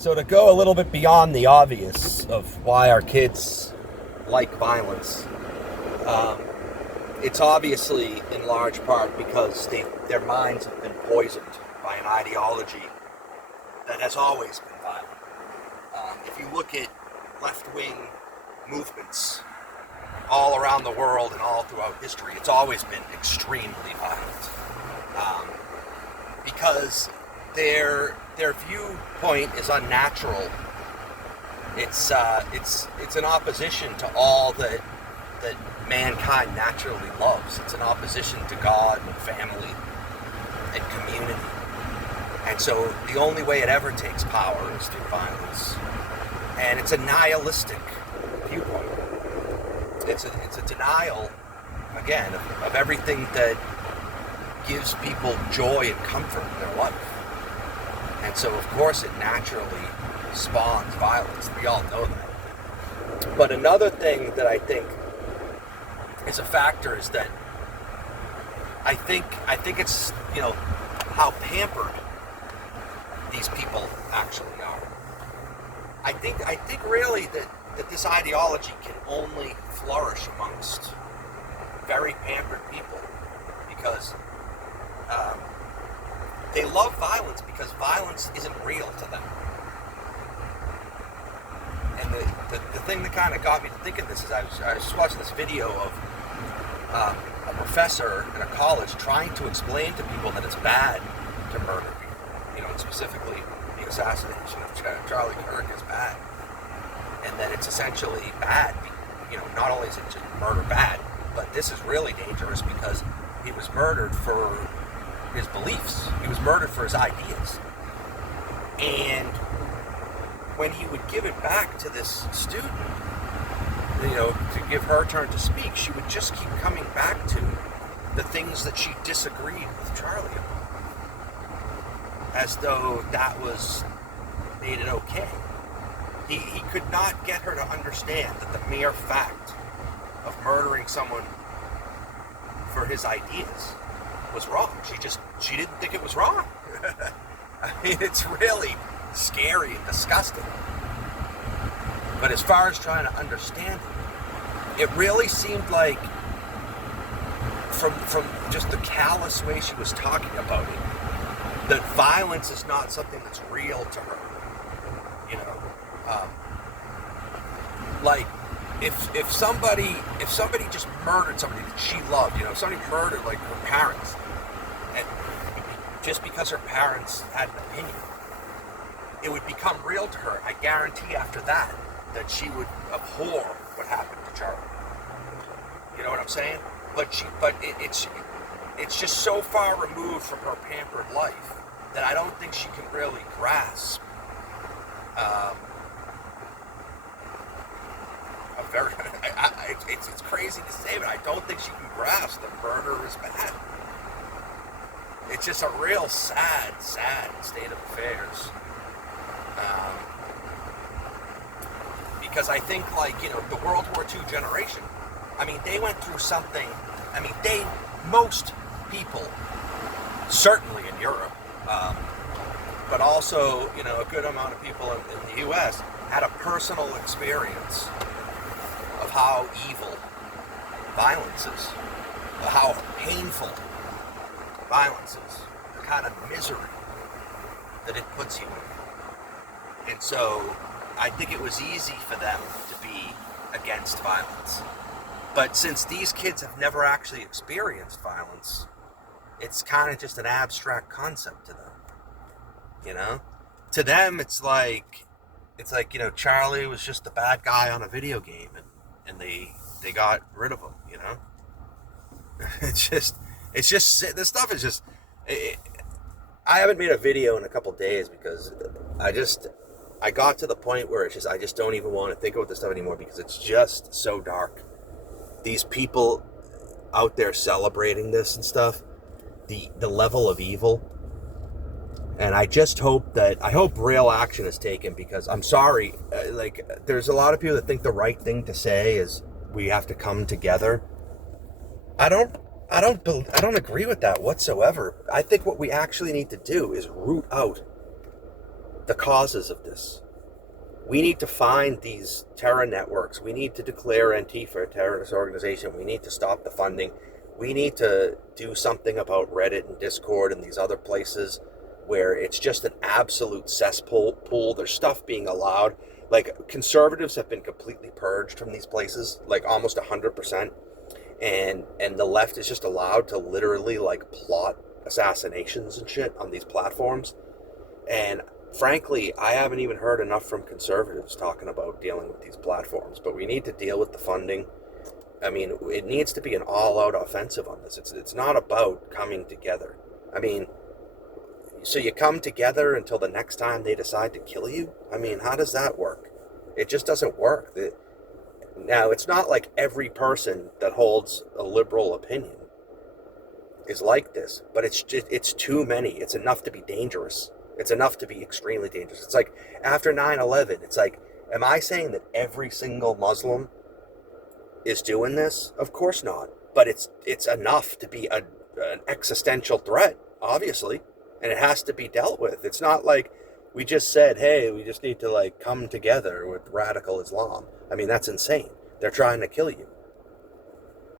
So to go a little bit beyond the obvious of why our kids like violence, it's obviously in large part because their minds have been poisoned by an ideology that has always been violent. If you look at left-wing movements all around the world and all throughout history, it's always been extremely violent. Because their viewpoint is unnatural. It's an opposition to all that mankind naturally loves. It's an opposition to God and family and community. And so the only way it ever takes power is through violence. And it's a nihilistic viewpoint. It's a denial, again, of everything that gives people joy and comfort in their life. And so, of course, it naturally spawns violence. We all know that. But another thing that I think is a factor is that I think it's, how pampered these people actually are. I think really that this ideology can only flourish amongst very pampered people because they love violence because violence isn't real to them. And the thing that kind of got me to thinking this is I was just watching this video of a professor in a college trying to explain to people that it's bad to murder people, and specifically the assassination of Charlie Kirk is bad, and that it's essentially bad. Not only is it just murder bad, but this is really dangerous because he was murdered for his beliefs. He was murdered for his ideas. And when he would give it back to this student, to give her turn to speak, she would just keep coming back to the things that she disagreed with Charlie about, as though that made it okay. He could not get her to understand that the mere fact of murdering someone for his ideas was wrong. She didn't think it was wrong. I mean, it's really scary and disgusting. But as far as trying to understand it really seemed like from just the callous way she was talking about it, that violence is not something that's real to her. Like if somebody just murdered somebody that she loved, if somebody murdered like her parents, and just because her parents had an opinion, it would become real to her. I guarantee after that she would abhor what happened to Charlie. You know what I'm saying? But it's just so far removed from her pampered life that I don't think she can really grasp it's crazy to say, but I don't think she can grasp that murder is bad. It's just a real sad state of affairs. Because I think, the World War II generation, they went through something, most people, certainly in Europe, but also, a good amount of people in the U.S. had a personal experience of how evil violence is, how painful violence is, the kind of misery that it puts you in. And so I think it was easy for them to be against violence. But since these kids have never actually experienced violence, it's kind of just an abstract concept to them. To them, it's like Charlie was just the bad guy on a video game, and they got rid of him. It's just this stuff is just. I haven't made a video in a couple days because I got to the point where I just don't even want to think about this stuff anymore because it's just so dark. These people out there celebrating this and stuff, the level of evil. And I hope real action is taken because I'm sorry, there's a lot of people that think the right thing to say is we have to come together. I don't agree with that whatsoever. I think what we actually need to do is root out the causes of this. We need to find these terror networks. We need to declare Antifa a terrorist organization. We need to stop the funding. We need to do something about Reddit and Discord and these other places where it's just an absolute cesspool. There's stuff being allowed. Like, conservatives have been completely purged from these places, like almost 100%. And the left is just allowed to literally, like, plot assassinations and shit on these platforms. And frankly, I haven't even heard enough from conservatives talking about dealing with these platforms. But we need to deal with the funding. I mean, it needs to be an all-out offensive on this. It's not about coming together. I mean, so you come together until the next time they decide to kill you? I mean, how does that work? It just doesn't work. Now, it's not like every person that holds a liberal opinion is like this, but it's too many. It's enough to be dangerous. It's enough to be extremely dangerous. It's like after 9/11, it's like, am I saying that every single Muslim is doing this? Of course not. But it's enough to be an existential threat, obviously, and it has to be dealt with. It's not like we just said, hey, we just need to, like, come together with radical Islam. I mean, that's insane. They're trying to kill you.